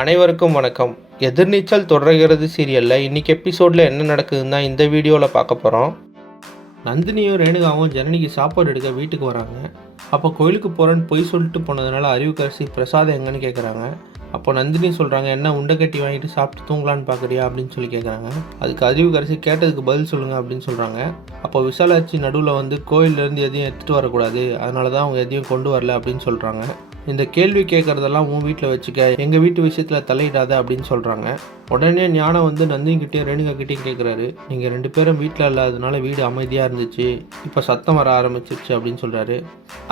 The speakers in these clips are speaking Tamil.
அனைவருக்கும் வணக்கம். எதிர்நீச்சல் தொடர்கிறது சீரியலில் இன்றைக்கி எபிசோடில் என்ன நடக்குதுன்னு தான் இந்த வீடியோவில் பார்க்க போகிறோம். நந்தினியும் ரேணுகாவும் ஜனனிக்கு சாப்பாடு எடுக்க வீட்டுக்கு வராங்க. அப்போ கோயிலுக்கு போகிறேன்னு பொய் சொல்லிட்டு போனதுனால அறிவுக்கரசி பிரசாதம் எங்கன்னு கேட்குறாங்க. அப்போ நந்தினி சொல்கிறாங்க, என்ன உண்டை கட்டி வாங்கிட்டு சாப்பிட்டு தூங்கலான்னு பார்க்குறியா அப்படின்னு சொல்லி கேட்குறாங்க. அதுக்கு அறிவுக்கரசி கேட்டதுக்கு பதில் சொல்லுங்கள் அப்படின்னு சொல்கிறாங்க. அப்போ விசாலாட்சி நடுவில் வந்து கோயிலேருந்து எதையும் எடுத்துகிட்டு வரக்கூடாது, அதனால தான் அவங்க எதையும் கொண்டு வரல அப்படின்னு சொல்கிறாங்க. இந்த கேள்வி கேட்குறதெல்லாம் உன் வீட்டில் வச்சுக்க, எங்கள் வீட்டு விஷயத்தில் தலையிடாத அப்படின்னு சொல்கிறாங்க. உடனே ஞானம் வந்து நந்தினிக்கிட்டேயும் ரேணுகாக்கிட்டேயும் கேட்குறாரு, நீங்கள் 2 பேரும் வீட்டில் இல்லாததுனால வீடு அமைதியாக இருந்துச்சு, இப்போ சத்தம் வர ஆரம்பிச்சிருச்சு அப்படின்னு சொல்கிறாரு.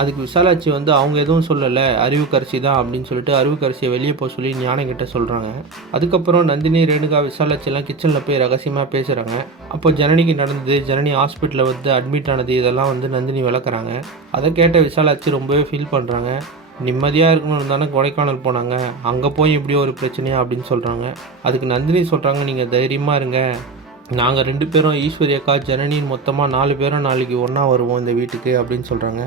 அதுக்கு விசாலாட்சி வந்து அவங்க எதுவும் சொல்லலை, அறிவுக்கரசி தான் அப்படின்னு சொல்லிட்டு அறிவுக்கரசியை வெளியே போக சொல்லி ஞானக்கிட்ட சொல்கிறாங்க. அதுக்கப்புறம் நந்தினி, ரேணுகா, விசாலாட்சியெல்லாம் கிச்சனில் போய் ரகசியமாக பேசுகிறாங்க. அப்போ ஜனனிக்கு நடந்தது, ஜனனி ஹாஸ்பிட்டலில் வந்து அட்மிட் ஆனது, இதெல்லாம் வந்து நந்தினி விளக்குறாங்க. அதை கேட்ட விசாலாட்சி ரொம்பவே ஃபீல் பண்ணுறாங்க. நிம்மதியாக இருக்கணும்னு தானே கொடைக்கானல் போனாங்க, அங்கே போய் இப்படி ஒரு பிரச்சனையா அப்படின்னு சொல்கிறாங்க. அதுக்கு நந்தினி சொல்கிறாங்க, நீங்கள் தைரியமாக இருங்க, நாங்கள் 2 பேரும் ஈஸ்வரி அக்கா, ஜனனின்னு மொத்தமாக 4 பேரும் நாளைக்கு ஒன்றா வருவோம் இந்த வீட்டுக்கு அப்படின்னு சொல்கிறாங்க.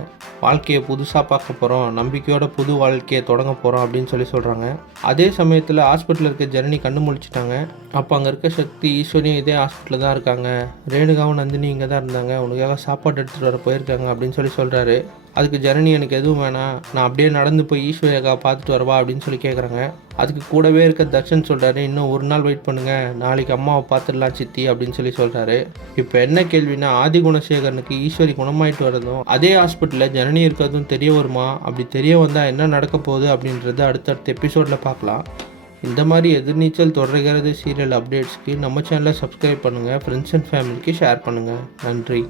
வாழ்க்கையை புதுசாக பார்க்க போகிறோம், நம்பிக்கையோட புது வாழ்க்கையை தொடங்க போகிறோம் அப்படின்னு சொல்கிறாங்க. அதே சமயத்தில் ஹாஸ்பிட்டலில் இருக்க ஜனனி கண்ணு முழிச்சிட்டாங்க. அப்போ அங்கே இருக்க சக்தி, ஈஸ்வரியும் இதே ஹாஸ்பிட்டலில் தான் இருக்காங்க, ரேணுகாவும் நந்தினி இங்கே தான் இருந்தாங்க, உனக்காக சாப்பாடு எடுத்துகிட்டு வர போயிருக்காங்க அப்படின்னு சொல்கிறாரு. அதுக்கு ஜனனி, எனக்கு எதுவும் வேணாம், நான் அப்படியே நடந்து போய் ஈஸ்வரி அக்கா பார்த்துட்டு வரவா அப்படின்னு சொல்லி கேட்குறாங்க. அதுக்கு கூடவே இருக்க தர்ஷன் சொல்கிறாரு, இன்னும் ஒரு நாள் வெயிட் பண்ணுங்கள், நாளைக்கு அம்மாவை பார்த்துடலாம் சித்தி அப்படின்னு சொல்கிறாரு. இப்போ என்ன கேள்வினா, ஆதி குணசேகரனுக்கு ஈஸ்வரி குணமாயிட்டு வரதும் அதே ஹாஸ்பிட்டலில் ஜனனி இருக்கிறதும் தெரிய வருமா? அப்படி தெரிய வந்தால் என்ன நடக்க போகுது அப்படின்றத அடுத்தடுத்த எபிசோடில் பார்க்கலாம். இந்த மாதிரி எதிர்நீச்சல் தொடர்கிறது சீரியல் அப்டேட்ஸ்க்கு நம்ம சேனலை சப்ஸ்கிரைப் பண்ணுங்கள், ஃப்ரெண்ட்ஸ் அண்ட் ஃபேமிலிக்கு ஷேர் பண்ணுங்கள். நன்றி.